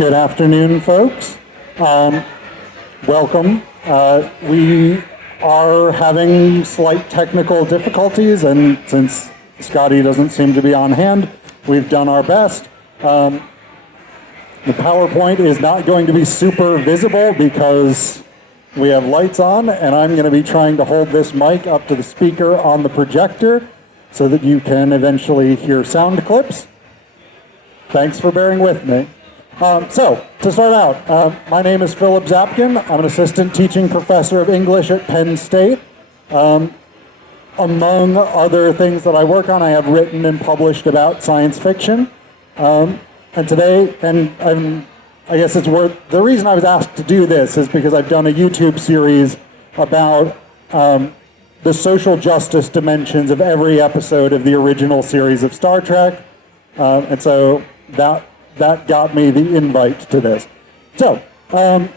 Good afternoon, folks. Welcome. We are having slight technical difficulties, and since Scotty doesn't seem to be on hand, we've done our best. The PowerPoint is not going to be super visible because we have lights on, and I'm going to be trying to hold this mic up to the speaker on the projector so that you can eventually hear sound clips. Thanks for bearing with me. So, to start out, my name is Phillip Zapkin. I'm an assistant teaching professor of English at Penn State. Among other things that I work on, I have written and published about science fiction. And today, I guess it's worth, the reason I was asked to do this is because I've done a YouTube series about the social justice dimensions of every episode of the original series of Star Trek. And so that got me the invite to this. So, I'm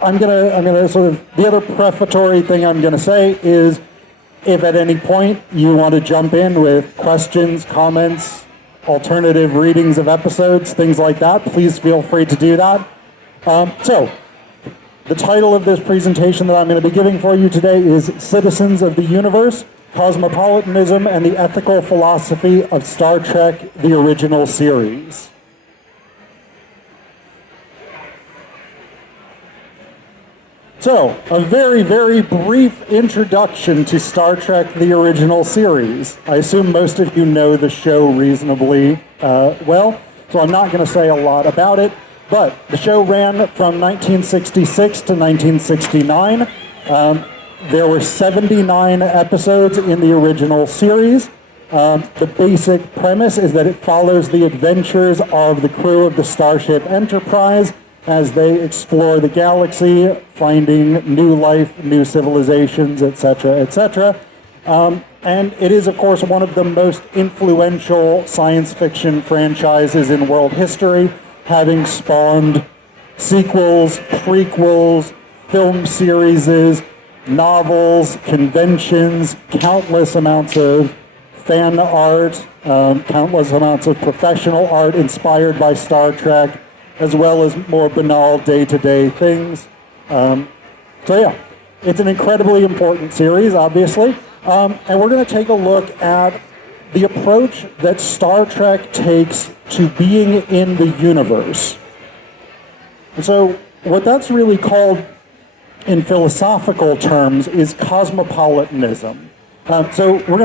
gonna sort of, the other prefatory thing I'm gonna say is, if at any point you want to jump in with questions, comments, alternative readings of episodes, things like that, please feel free to do that. So, the title of this presentation that I'm going to be giving for you today is Citizens of the Universe, Cosmopolitanism and the Ethical Philosophy of Star Trek, the Original Series. So, a very, very brief introduction to Star Trek, the Original Series. I assume most of you know the show reasonably well, so I'm not going to say a lot about it. But the show ran from 1966 to 1969. There were 79 episodes in the original series. The basic premise is that it follows the adventures of the crew of the Starship Enterprise as they explore the galaxy, finding new life, new civilizations, etc., etc. And it is, of course, one of the most influential science fiction franchises in world history, having spawned sequels, prequels, film series, novels, conventions, countless amounts of fan art, countless amounts of professional art inspired by Star Trek, as well as more banal day-to-day things. So yeah, it's an incredibly important series, obviously. And we're going to take a look at the approach that Star Trek takes to being in the universe. And so what that's really called in philosophical terms is cosmopolitanism. So we're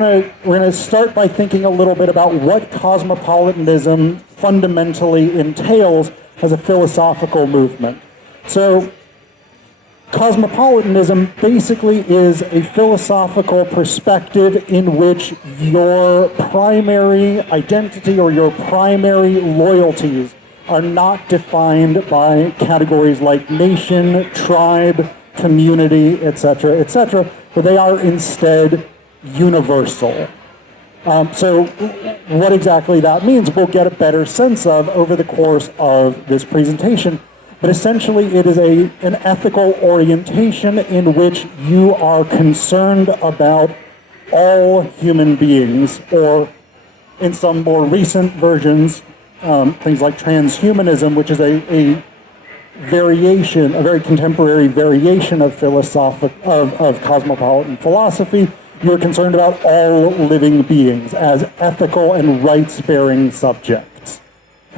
gonna start by thinking a little bit about what cosmopolitanism fundamentally entails as a philosophical movement. So cosmopolitanism basically is a philosophical perspective in which your primary identity or your primary loyalties are not defined by categories like nation, tribe, community, etc., but they are instead universal. So what exactly that means, we'll get a better sense of over the course of this presentation. But essentially, it is an ethical orientation in which you are concerned about all human beings, or in some more recent versions, things like transhumanism, which is a variation, a very contemporary variation of cosmopolitan philosophy. You're concerned about all living beings as ethical and rights-bearing subjects.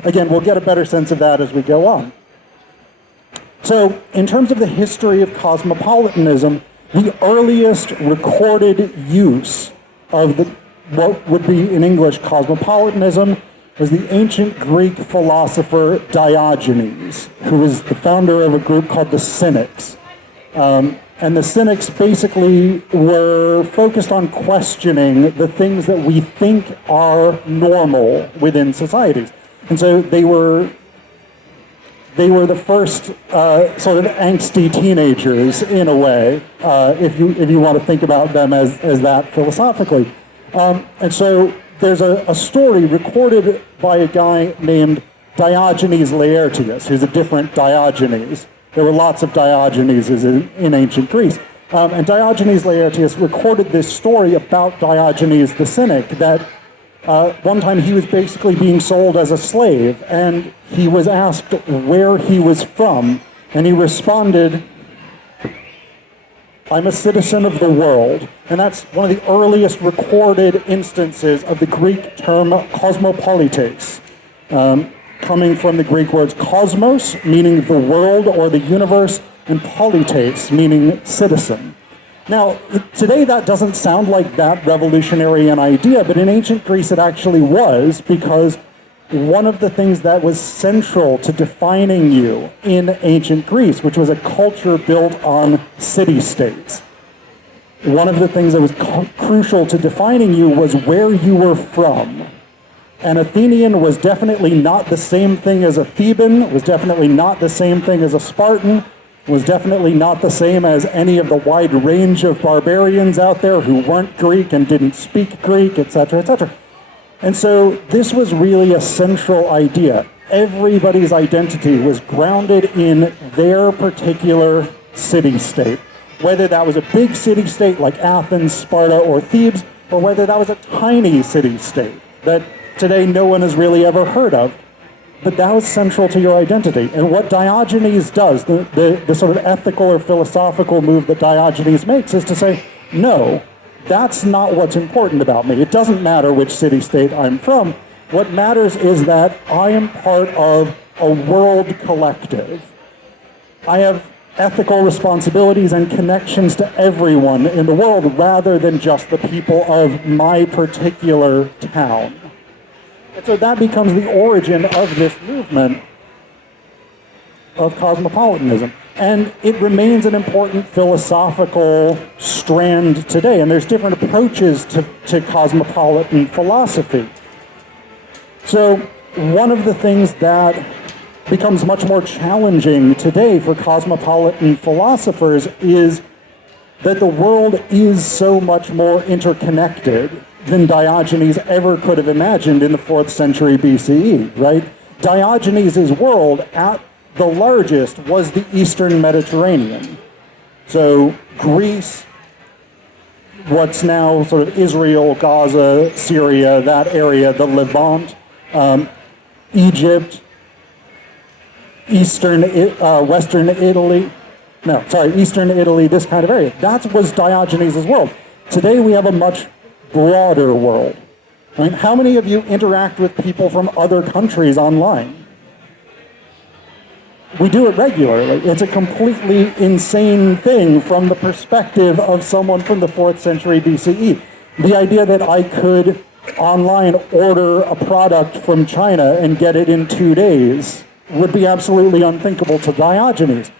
Again, we'll get a better sense of that as we go on. So, in terms of the history of cosmopolitanism, the earliest recorded use of what would be in English cosmopolitanism was the ancient Greek philosopher Diogenes, who was the founder of a group called the Cynics. And the Cynics basically were focused on questioning the things that we think are normal within societies. And so they were the first sort of angsty teenagers, in a way, if you want to think about them as that philosophically. And so there's a story recorded by a guy named Diogenes Laertius, who's a different Diogenes. There were lots of Diogeneses in ancient Greece. And Diogenes Laertius recorded this story about Diogenes the Cynic that One time he was basically being sold as a slave, and he was asked where he was from, and he responded, "I'm a citizen of the world." And that's one of the earliest recorded instances of the Greek term cosmopolites, coming from the Greek words cosmos, meaning the world or the universe, and polites, meaning citizen. Now, today that doesn't sound like that revolutionary an idea, but in ancient Greece it actually was, because one of the things that was central to defining you in ancient Greece, which was a culture built on city-states, one of the things that was crucial to defining you was where you were from. An Athenian was definitely not the same thing as a Theban, was definitely not the same thing as a Spartan, was definitely not the same as any of the wide range of barbarians out there who weren't Greek and didn't speak Greek, etc., etc. And so this was really a central idea. Everybody's identity was grounded in their particular city-state, whether that was a big city-state like Athens, Sparta, or Thebes, or whether that was a tiny city-state that today no one has really ever heard of. But that was central to your identity. And what Diogenes does, the sort of ethical or philosophical move that Diogenes makes, is to say, no, that's not what's important about me. It doesn't matter which city-state I'm from. What matters is that I am part of a world collective. I have ethical responsibilities and connections to everyone in the world rather than just the people of my particular town. And so that becomes the origin of this movement of cosmopolitanism. And it remains an important philosophical strand today. And there's different approaches to cosmopolitan philosophy. So one of the things that becomes much more challenging today for cosmopolitan philosophers is that the world is so much more interconnected than Diogenes ever could have imagined in the 4th century BCE, right? Diogenes' world at the largest was the Eastern Mediterranean. So Greece, what's now sort of Israel, Gaza, Syria, that area, the Levant, Egypt, Eastern Italy, this kind of area. That was Diogenes' world. Today we have a much broader world. I mean, how many of you interact with people from other countries online? We do it regularly. It's a completely insane thing from the perspective of someone from the 4th century BCE. The idea that I could online order a product from China and get it in 2 days would be absolutely unthinkable to Diogenes.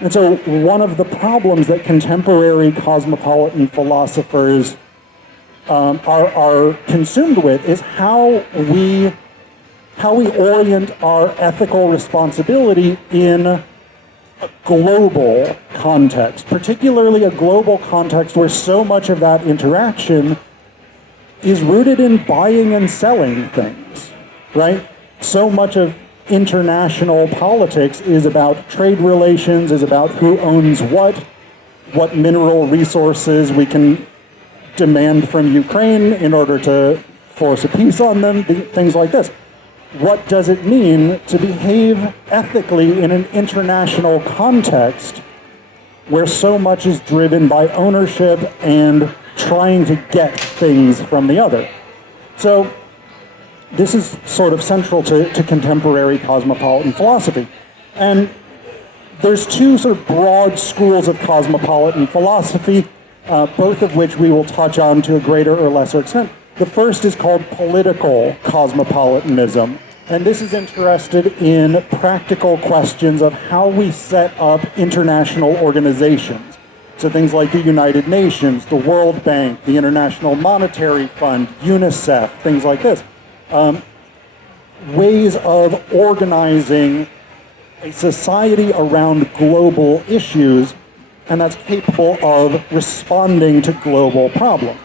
And so one of the problems that contemporary cosmopolitan philosophers are consumed with is how we orient our ethical responsibility in a global context, particularly a global context where so much of that interaction is rooted in buying and selling things, right? So much of international politics is about trade relations, is about who owns what mineral resources we can demand from Ukraine in order to force a peace on them, things like this. What does it mean to behave ethically in an international context where so much is driven by ownership and trying to get things from the other? So this is sort of central to contemporary cosmopolitan philosophy. And there's two sort of broad schools of cosmopolitan philosophy, both of which we will touch on to a greater or lesser extent. The first is called political cosmopolitanism, and this is interested in practical questions of how we set up international organizations. So things like the United Nations, the World Bank, the International Monetary Fund, UNICEF, things like this. Ways of organizing a society around global issues, and that's capable of responding to global problems.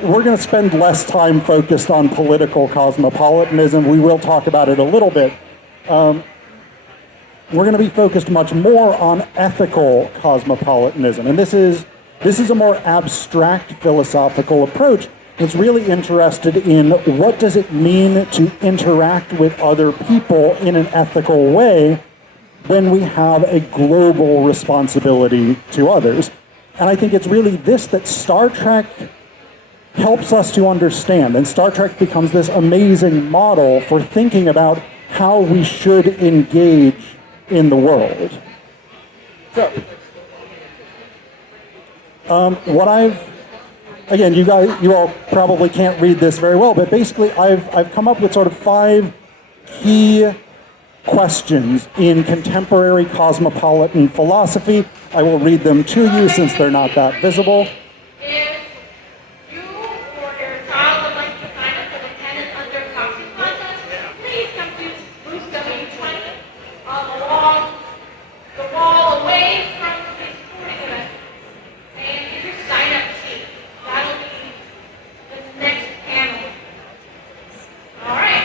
We're going to spend less time focused on political cosmopolitanism. We will talk about it a little bit. We're going to be focused much more on ethical cosmopolitanism. And this is a more abstract philosophical approach is really interested in what does it mean to interact with other people in an ethical way when we have a global responsibility to others. And I think it's really this that Star Trek helps us to understand. And Star Trek becomes this amazing model for thinking about how we should engage in the world. So, again, you all probably can't read this very well, but basically I've come up with sort of 5 key questions in contemporary cosmopolitan philosophy. I will read them to you since they're not that visible. If you or your child would like to sign up for the tenant under proxy contest, please come to booth W20 along the wall away from the sporting event. And get your sign-up sheet. That'll be the next panel. All right.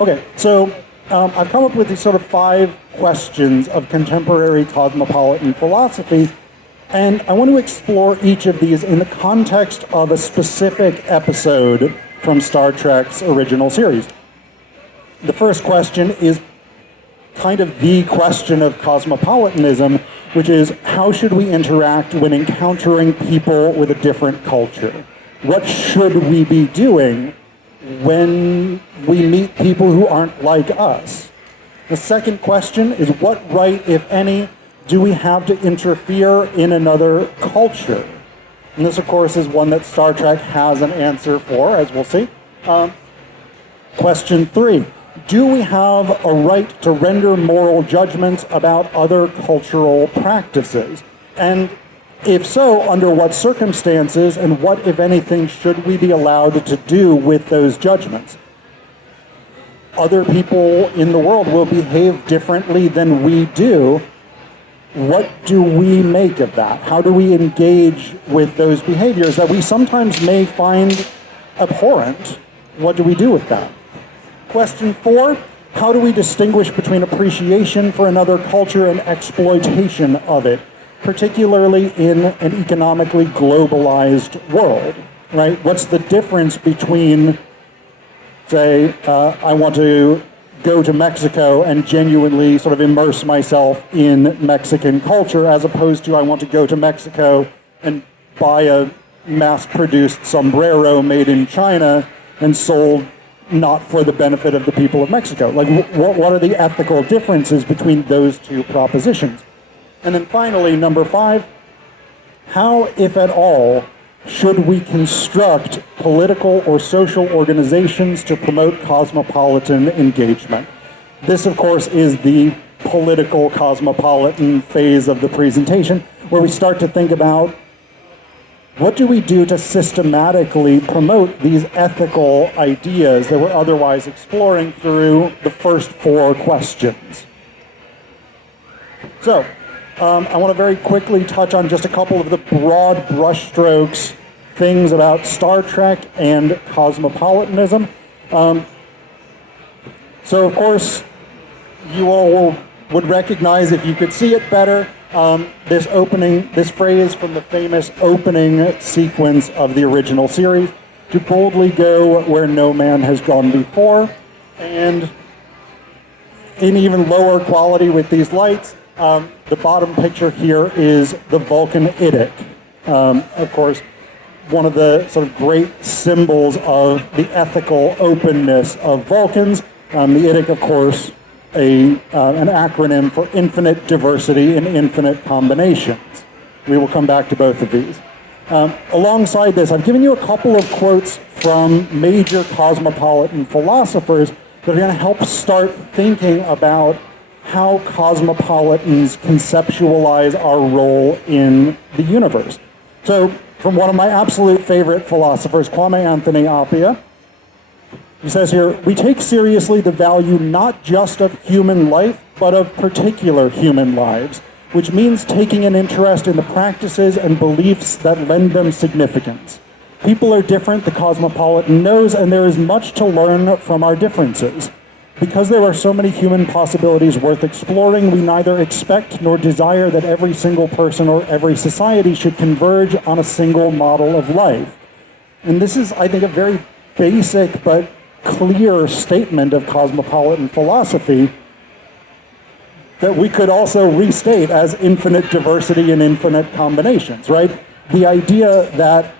Okay, so I've come up with these sort of 5 questions of contemporary cosmopolitan philosophy, and I want to explore each of these in the context of a specific episode from Star Trek's original series. The first question is kind of the question of cosmopolitanism, which is how should we interact when encountering people with a different culture? What should we be doing when we meet people who aren't like us? The second question is what right, if any, do we have to interfere in another culture? And this, of course, is one that Star Trek has an answer for, as we'll see. Question 3, do we have a right to render moral judgments about other cultural practices? And if so, under what circumstances and what, if anything, should we be allowed to do with those judgments? Other people in the world will behave differently than we do. What do we make of that? How do we engage with those behaviors that we sometimes may find abhorrent? What do we do with that? Question 4, how do we distinguish between appreciation for another culture and exploitation of it, particularly in an economically globalized world, right? What's the difference between, say, I want to go to Mexico and genuinely sort of immerse myself in Mexican culture, as opposed to I want to go to Mexico and buy a mass-produced sombrero made in China and sold not for the benefit of the people of Mexico. Like, what are the ethical differences between those two propositions? And then finally, number 5, how, if at all, should we construct political or social organizations to promote cosmopolitan engagement? This, of course, is the political cosmopolitan phase of the presentation, where we start to think about what do we do to systematically promote these ethical ideas that we're otherwise exploring through the first 4 questions. So, I want to very quickly touch on just a couple of the broad brushstrokes, things about Star Trek and cosmopolitanism. So, of course, you all would recognize, if you could see it better, this phrase from the famous opening sequence of the original series, to boldly go where no man has gone before. And in even lower quality with these lights, the bottom picture here is the Vulcan Edict. Of course, one of the sort of great symbols of the ethical openness of Vulcans. The Edict, of course, an acronym for infinite diversity and infinite combinations. We will come back to both of these. Alongside this, I've given you a couple of quotes from major cosmopolitan philosophers that are going to help start thinking about how cosmopolitans conceptualize our role in the universe. So, from one of my absolute favorite philosophers, Kwame Anthony Appiah, he says here, we take seriously the value not just of human life, but of particular human lives, which means taking an interest in the practices and beliefs that lend them significance. People are different, the cosmopolitan knows, and there is much to learn from our differences. Because there are so many human possibilities worth exploring, we neither expect nor desire that every single person or every society should converge on a single model of life. and this is, I think, a very basic but clear statement of cosmopolitan philosophy that we could also restate as infinite diversity and infinite combinations, right? The idea that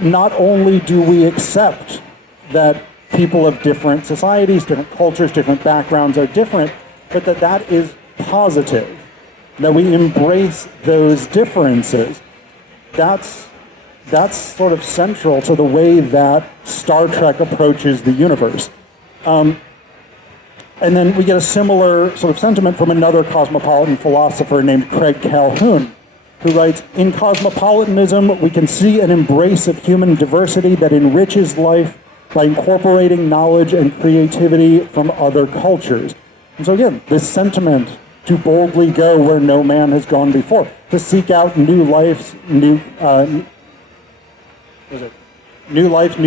not only do we accept that people of different societies, different cultures, different backgrounds are different, but that is positive, that we embrace those differences. That's sort of central to the way that Star Trek approaches the universe. And then we get a similar sort of sentiment from another cosmopolitan philosopher named Craig Calhoun, who writes, "In cosmopolitanism, we can see an embrace of human diversity that enriches life by incorporating knowledge and creativity from other cultures." And so again, this sentiment to boldly go where no man has gone before, to seek out new lives, new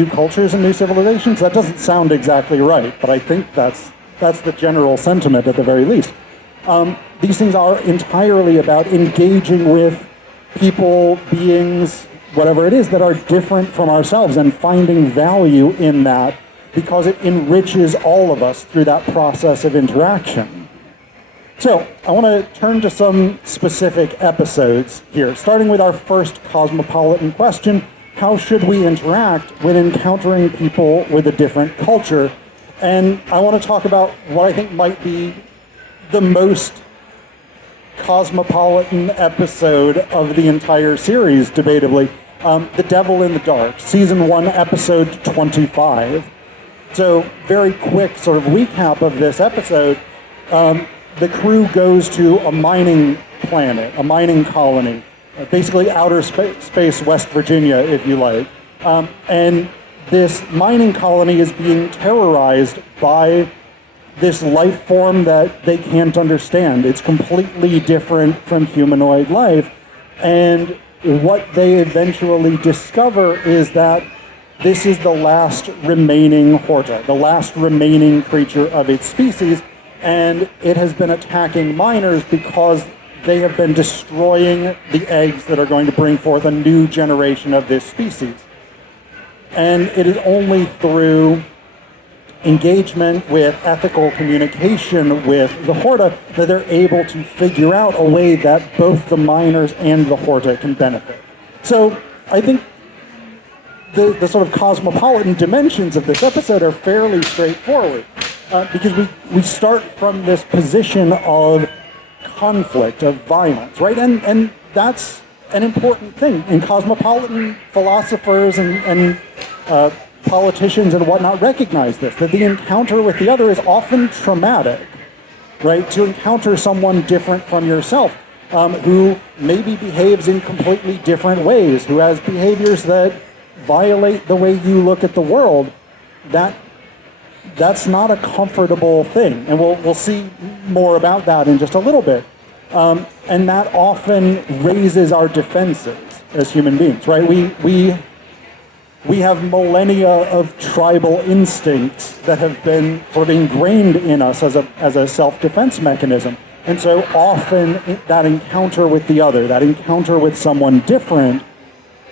cultures and new civilizations. That doesn't sound exactly right, but I think that's the general sentiment at the very least. These things are entirely about engaging with people, beings, whatever it is, that are different from ourselves and finding value in that because it enriches all of us through that process of interaction. So I want to turn to some specific episodes here, starting with our first cosmopolitan question: how should we interact when encountering people with a different culture? And I want to talk about what I think might be the most cosmopolitan episode of the entire series, debatably, The Devil in the Dark, Season 1, Episode 25. So, very quick sort of recap of this episode. The crew goes to a mining planet, a mining colony, basically outer space, West Virginia, if you like. And this mining colony is being terrorized by this life form that they can't understand. It's completely different from humanoid life. And what they eventually discover is that this is the last remaining Horta, the last remaining creature of its species, and it has been attacking miners because they have been destroying the eggs that are going to bring forth a new generation of this species. And it is only through engagement with ethical communication with the Horta that they're able to figure out a way that both the miners and the Horta can benefit. So I think the sort of cosmopolitan dimensions of this episode are fairly straightforward because we start from this position of conflict, of violence, right? And that's an important thing. And cosmopolitan philosophers and politicians and whatnot recognize this, that the encounter with the other is often traumatic, right? To encounter someone different from yourself, who maybe behaves in completely different ways, who has behaviors that violate the way you look at the world, that's not a comfortable thing. And we'll see more about that in just a little bit. And that often raises our defenses as human beings, right? We have millennia of tribal instincts that have been sort of ingrained in us as a self-defense mechanism. And so often that encounter with the other, that encounter with someone different,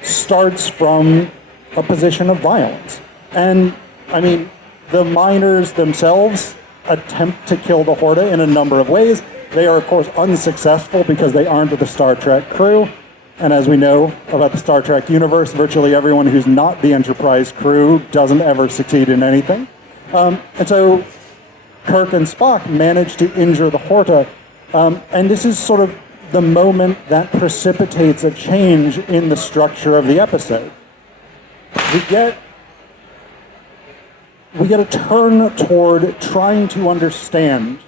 starts from a position of violence. And I mean, the miners themselves attempt to kill the Horta in a number of ways. They are, of course, unsuccessful because they aren't the Star Trek crew. And as we know about the Star Trek universe, virtually everyone who's not the Enterprise crew doesn't ever succeed in anything. And so Kirk and Spock manage to injure the Horta. And this is sort of the moment that precipitates a change in the structure of the episode. We get a turn toward trying to understand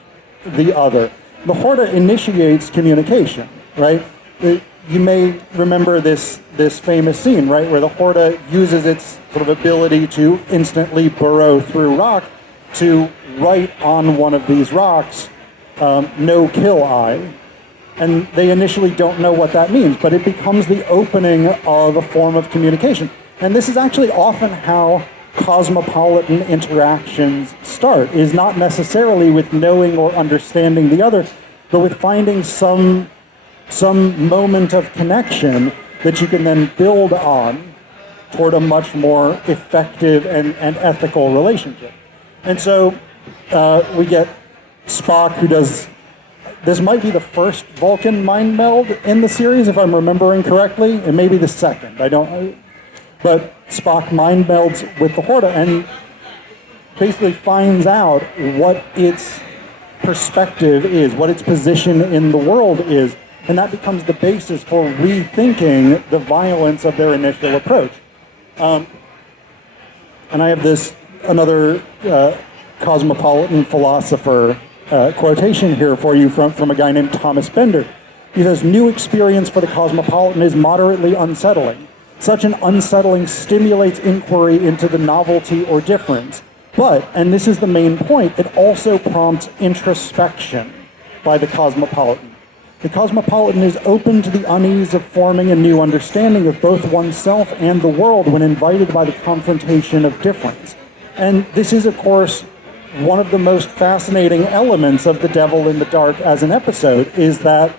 the other. The Horta initiates communication, right? You may remember this famous scene, right, where the Horta uses its sort of ability to instantly burrow through rock to write on one of these rocks, "No kill I." And they initially don't know what that means, but it becomes the opening of a form of communication. And this is actually often how cosmopolitan interactions start, is not necessarily with knowing or understanding the other, but with finding some moment of connection that you can then build on toward a much more effective and ethical relationship. And so we get Spock, who does, this might be the first Vulcan mind meld in the series, if I'm remembering correctly. It may be the second, but Spock mind melds with the Horta and basically finds out what its perspective is, what its position in the world is, and that becomes the basis for rethinking the violence of their initial approach. And I have another cosmopolitan philosopher quotation here for you from a guy named Thomas Bender. He says, "New experience for the cosmopolitan is moderately unsettling. Such an unsettling stimulates inquiry into the novelty or difference. But, and this is the main point, it also prompts introspection by the cosmopolitan. The cosmopolitan is open to the unease of forming a new understanding of both oneself and the world when invited by the confrontation of difference." And this is, of course, one of the most fascinating elements of The Devil in the Dark as an episode, is that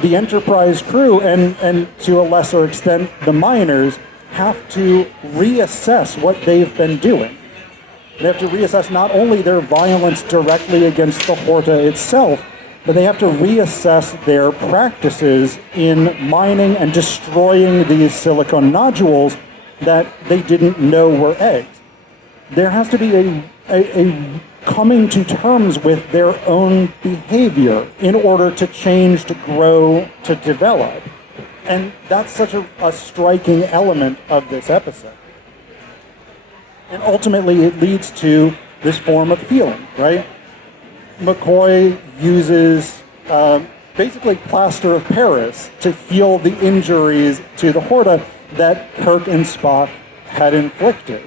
the Enterprise crew, and to a lesser extent the miners, have to reassess what they've been doing. They have to reassess not only their violence directly against the Horta itself, but they have to reassess their practices in mining and destroying these silicon nodules that they didn't know were eggs. There has to be a coming to terms with their own behavior in order to change, to grow, to develop. And that's such a striking element of this episode. And ultimately it leads to this form of healing, right? McCoy uses basically plaster of Paris to heal the injuries to the Horta that Kirk and Spock had inflicted.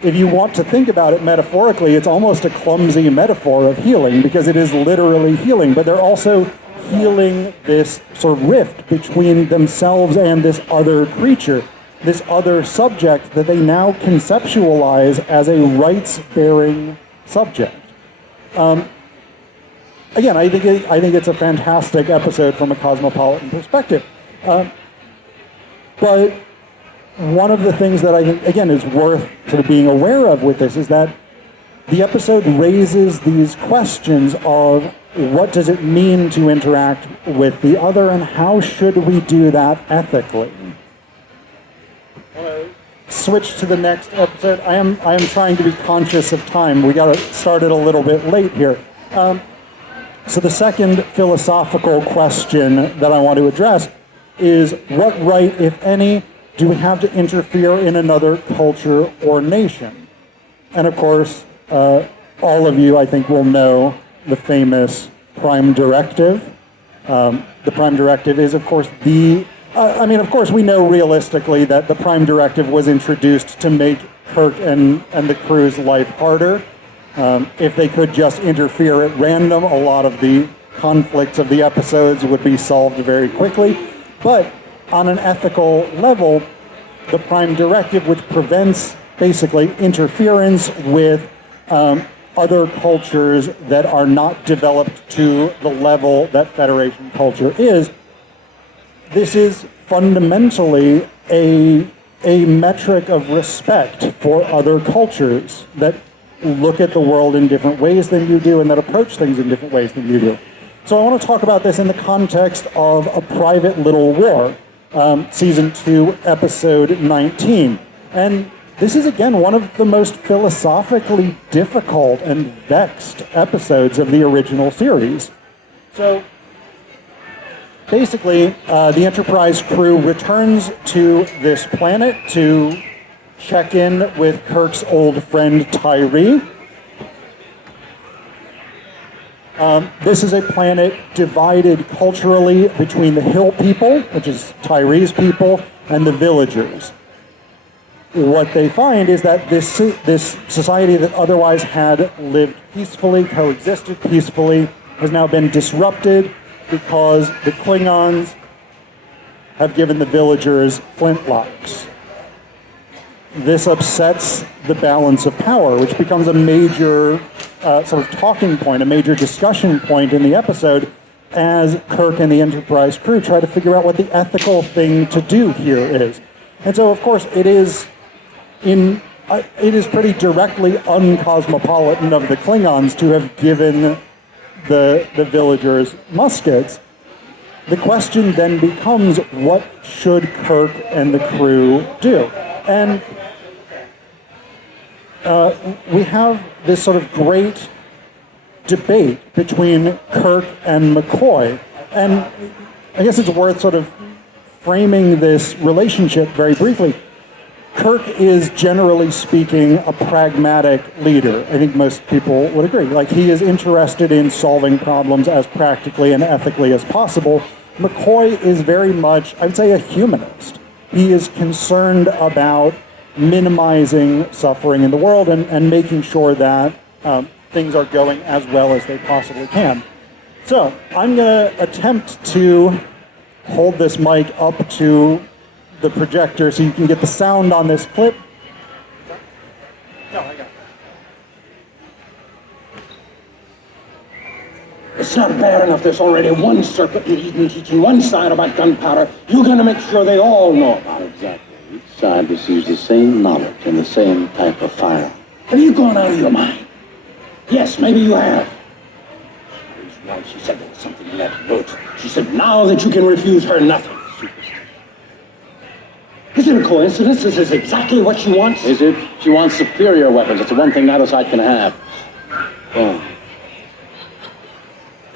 If you want to think about it metaphorically, it's almost a clumsy metaphor of healing, because it is literally healing, but they're also healing this sort of rift between themselves and this other creature, this other subject that they now conceptualize as a rights-bearing subject. Again, I think it's a fantastic episode from a cosmopolitan perspective. But one of the things that I think, again, is worth sort of being aware of with this is that the episode raises these questions of what does it mean to interact with the other, and how should we do that ethically? Switch to the next episode. I am trying to be conscious of time. We got to start it a little bit late here. So the second philosophical question that I want to address is, what right, if any, do we have to interfere in another culture or nation? And of course, all of you, I think, will know the famous Prime Directive. The Prime Directive is, of course, of course, we know realistically that the Prime Directive was introduced to make Kirk and the crew's life harder. If they could just interfere at random, a lot of the conflicts of the episodes would be solved very quickly. But on an ethical level, the Prime Directive, which prevents basically interference with other cultures that are not developed to the level that Federation culture is, this is fundamentally a metric of respect for other cultures that look at the world in different ways than you do and that approach things in different ways than you do. So I want to talk about this in the context of A Private Little War, Season 2, Episode 19. And this is, again, one of the most philosophically difficult and vexed episodes of the original series. So basically, the Enterprise crew returns to this planet to check in with Kirk's old friend Tyree. This is a planet divided culturally between the Hill people, which is Tyree's people, and the villagers. What they find is that this society that otherwise had lived peacefully, coexisted peacefully, has now been disrupted because the Klingons have given the villagers flintlocks. This upsets the balance of power, which becomes a major sort of talking point, a major discussion point in the episode, as Kirk and the Enterprise crew try to figure out what the ethical thing to do here is. And so, of course, it is pretty directly uncosmopolitan of the Klingons to have given the villagers muskets. The question then becomes, what should Kirk and the crew do? And we have this sort of great debate between Kirk and McCoy. And I guess it's worth sort of framing this relationship very briefly. Kirk is, generally speaking, a pragmatic leader. I think most people would agree. Like, he is interested in solving problems as practically and ethically as possible. McCoy is very much, I would say, a humanist. He is concerned about minimizing suffering in the world and making sure that things are going as well as they possibly can. So I'm going to attempt to hold this mic up to the projector so you can get the sound on this clip. No, I got it. It's not bad enough there's already one serpent in Eden teaching one side about gunpowder. You're going to make sure they all know about it. Exactly. Each side receives the same knowledge and the same type of fire. Have you gone out of your mind? Yes, maybe you have. Right, she said there was something in that note. She said, now that you can refuse her nothing. Is it a coincidence? This is exactly what she wants? Is it? She wants superior weapons. It's the one thing neither side can have.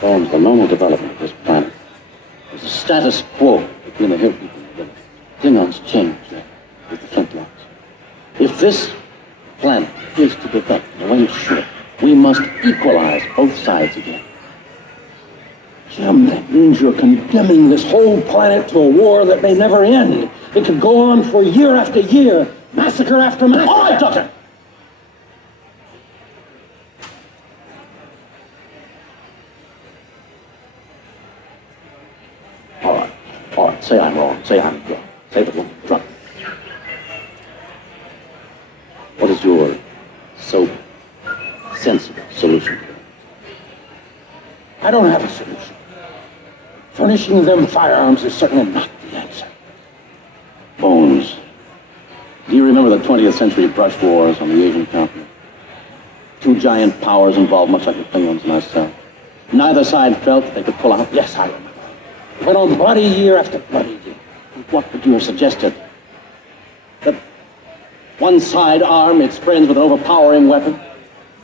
Bones, the normal development of this planet. There's a status quo between the hill people and the village. Klingons changed that with the flintlocks. If this planet is to develop the way it should, we must equalize both sides again. Jim, that means you're condemning this whole planet to a war that may never end. It could go on for year after year, massacre after massacre. All right, Doctor! All right, say I'm wrong, say I'm wrong. Say the woman drunk. What is your sober, sensible solution? I don't have a solution. Furnishing them firearms is certainly not the answer. Bones. Do you remember the 20th century brush wars on the Asian continent? Two giant powers involved, much like the Klingons and ourselves. Neither side felt they could pull out. Yes, I remember. It went on bloody year after bloody year. What would you have suggested? That one side arm its friends with an overpowering weapon?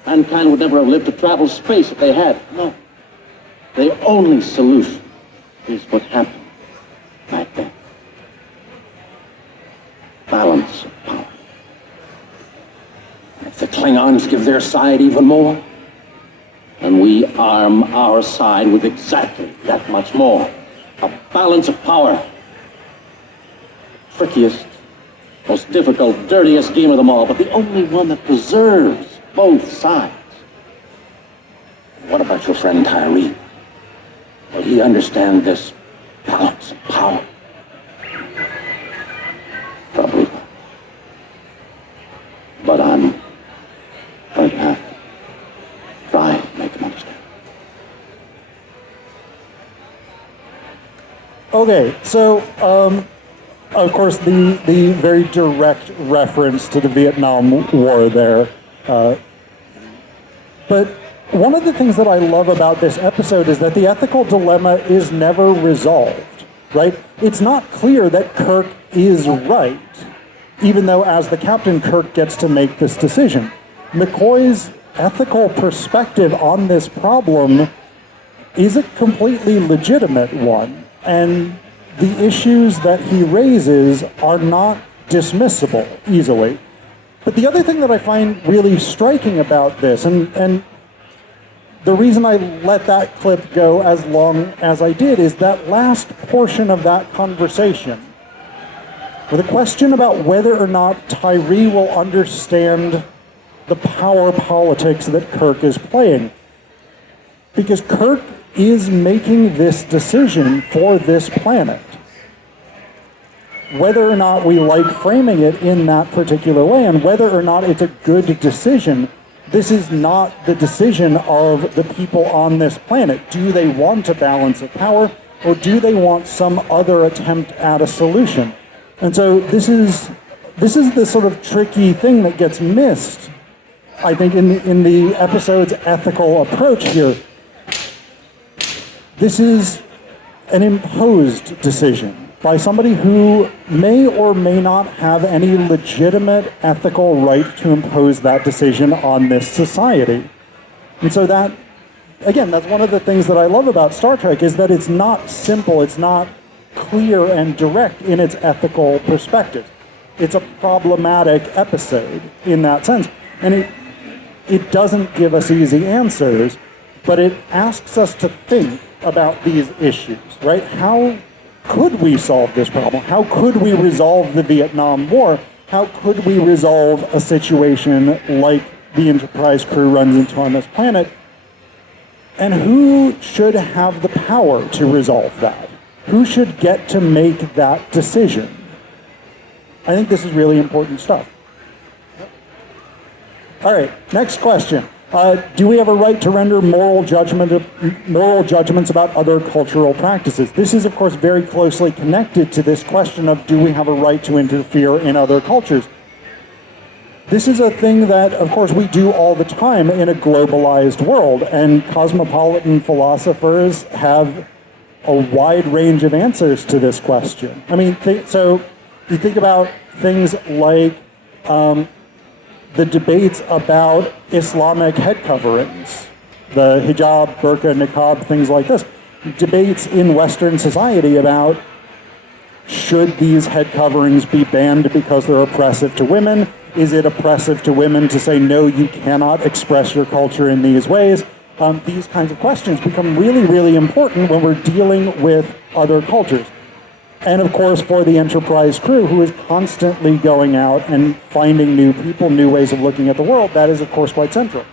Mankind would never have lived to travel space if they had. No. The only solution is what happened back then. Balance of power. If the Klingons give their side even more, And we arm our side with exactly that much more. A balance of power. Trickiest, most difficult, dirtiest game of them all, but the only one that preserves both sides. what about your friend Tyree? Will he understand this balance of power? Probably not. But I'm going to have to try and make him understand. Okay, so of course the very direct reference to the Vietnam War there, but one of the things that I love about this episode is that the ethical dilemma is never resolved, right? It's not clear that Kirk is right, even though as the captain, Kirk gets to make this decision. McCoy's ethical perspective on this problem is a completely legitimate one, and the issues that he raises are not dismissible easily. But the other thing that I find really striking about this, and the reason I let that clip go as long as I did, is that last portion of that conversation, with a question about whether or not Tyree will understand the power politics that Kirk is playing. Because Kirk is making this decision for this planet. Whether or not we like framing it in that particular way, and whether or not it's a good decision, this is not the decision of the people on this planet. Do they want a balance of power, or do they want some other attempt at a solution? And so this is the sort of tricky thing that gets missed, I think, in the episode's ethical approach here. This is an imposed decision by somebody who may or may not have any legitimate ethical right to impose that decision on this society. And so that, again, that's one of the things that I love about Star Trek, is that it's not simple, it's not clear and direct in its ethical perspective. It's a problematic episode in that sense. And it doesn't give us easy answers, but it asks us to think about these issues, right? How could we solve this problem? How could we resolve the Vietnam War? How could we resolve a situation like the Enterprise crew runs into on this planet? And who should have the power to resolve that? Who should get to make that decision? I think this is really important stuff. All right, next question. Do we have a right to render moral judgments about other cultural practices? This is, of course, very closely connected to this question of, do we have a right to interfere in other cultures? This is a thing that, of course, we do all the time in a globalized world, and cosmopolitan philosophers have a wide range of answers to this question. I mean, so you think about things like the debates about Islamic head coverings, the hijab, burqa, niqab, things like this. Debates in Western society about, should these head coverings be banned because they're oppressive to women? Is it oppressive to women to say, no, you cannot express your culture in these ways? These kinds of questions become really, really important when we're dealing with other cultures. And of course, for the Enterprise crew, who is constantly going out and finding new people, new ways of looking at the world, that is, of course, quite central.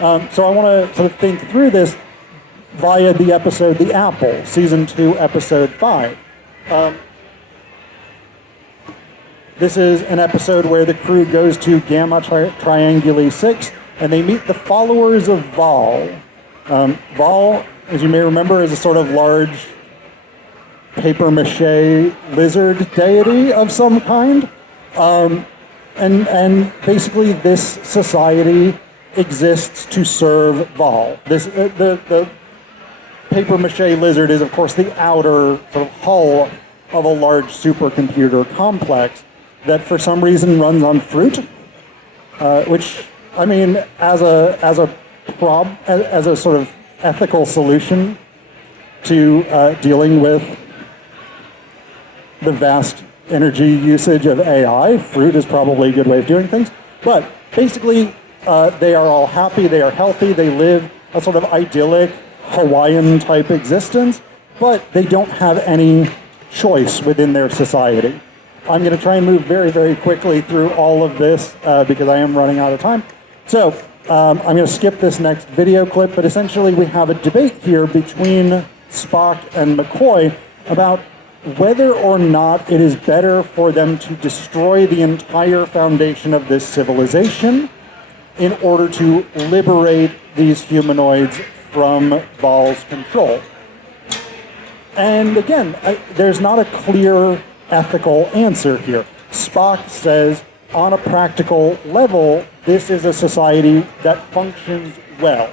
So I want to sort of think through this via the episode The Apple, Season 2, Episode 5. This is an episode where the crew goes to Gamma Trianguli 6, and they meet the followers of Val. Val, as you may remember, is a sort of large papier-mâché lizard deity of some kind. And basically this society exists to serve Val. The papier-mâché lizard is, of course, the outer sort of hull of a large supercomputer complex that for some reason runs on fruit, which, I mean, as a sort of ethical solution to dealing with the vast energy usage of AI, fruit is probably a good way of doing things. But basically, they are all happy, they are healthy, they live a sort of idyllic Hawaiian-type existence, but they don't have any choice within their society. I'm going to try and move very, very quickly through all of this because I am running out of time. So I'm going to skip this next video clip, but essentially we have a debate here between Spock and McCoy about whether or not it is better for them to destroy the entire foundation of this civilization in order to liberate these humanoids from Val's control. And again, there's not a clear ethical answer here. Spock says, on a practical level, this is a society that functions well.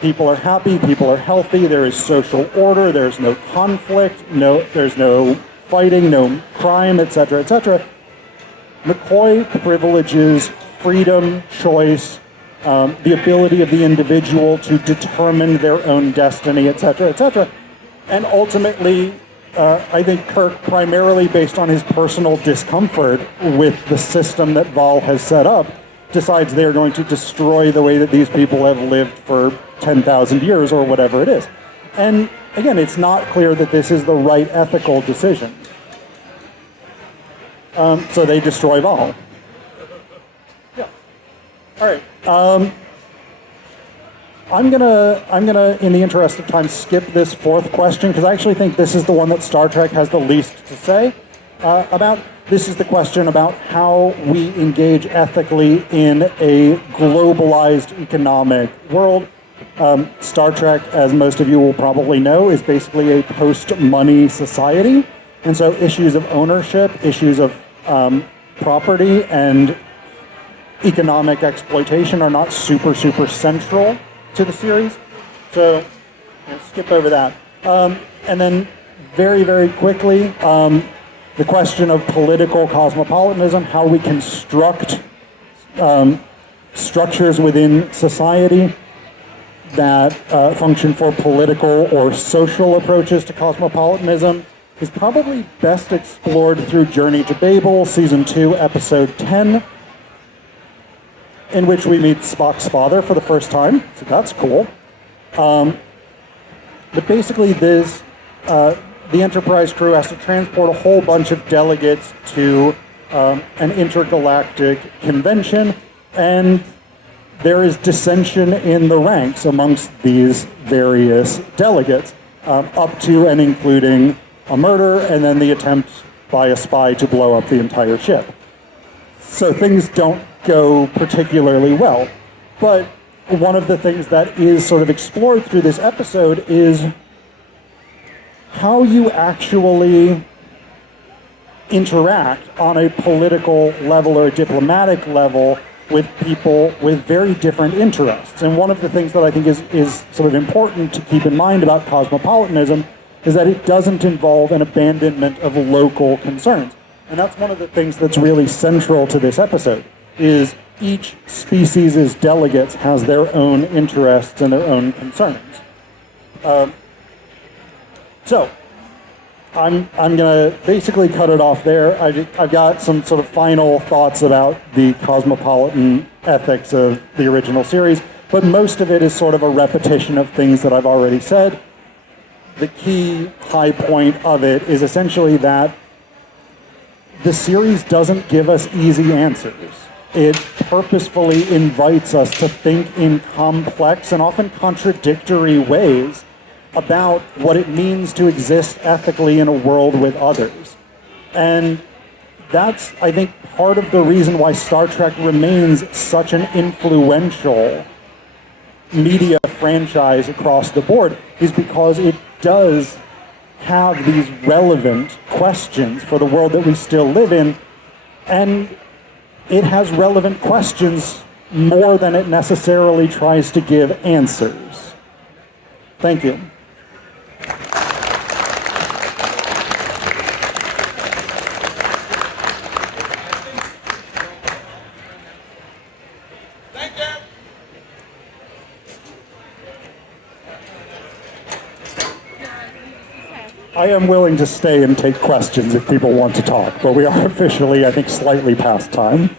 People are happy, people are healthy, there is social order, there's no conflict, there's no fighting, no crime, etc., etc. McCoy privileges freedom, choice, the ability of the individual to determine their own destiny, etc., etc. And ultimately, I think Kirk, primarily based on his personal discomfort with the system that Val has set up, decides they're going to destroy the way that these people have lived for 10,000 years or whatever it is. And again, it's not clear that this is the right ethical decision. So they destroy Val. Yeah. All right. I'm gonna, in the interest of time, skip this fourth question because I actually think this is the one that Star Trek has the least to say. This is the question about how we engage ethically in a globalized economic world. Star Trek, as most of you will probably know, is basically a post-money society. And so issues of ownership, issues of property, and economic exploitation are not super central to the series. So I'll skip over that. And then very quickly, the question of political cosmopolitanism, how we construct structures within society that function for political or social approaches to cosmopolitanism, is probably best explored through Journey to Babel, Season 2, Episode 10, in which we meet Spock's father for the first time, so that's cool. But basically the Enterprise crew has to transport a whole bunch of delegates to an intergalactic convention, and there is dissension in the ranks amongst these various delegates, up to and including a murder and then the attempt by a spy to blow up the entire ship. So things don't go particularly well. But one of the things that is sort of explored through this episode is how you actually interact on a political level or a diplomatic level with people with very different interests. And one of the things that I think is sort of important to keep in mind about cosmopolitanism is that it doesn't involve an abandonment of local concerns. And that's one of the things that's really central to this episode, is each species' delegates has their own interests and their own concerns. So I'm going to basically cut it off there. I've got some sort of final thoughts about the cosmopolitan ethics of the original series, but most of it is sort of a repetition of things that I've already said. The key high point of it is essentially that the series doesn't give us easy answers. It purposefully invites us to think in complex and often contradictory ways about what it means to exist ethically in a world with others. And that's, I think, part of the reason why Star Trek remains such an influential media franchise across the board, is because it does have these relevant questions for the world that we still live in, and it has relevant questions more than it necessarily tries to give answers. Thank you. I am willing to stay and take questions if people want to talk, but we are officially, I think, slightly past time.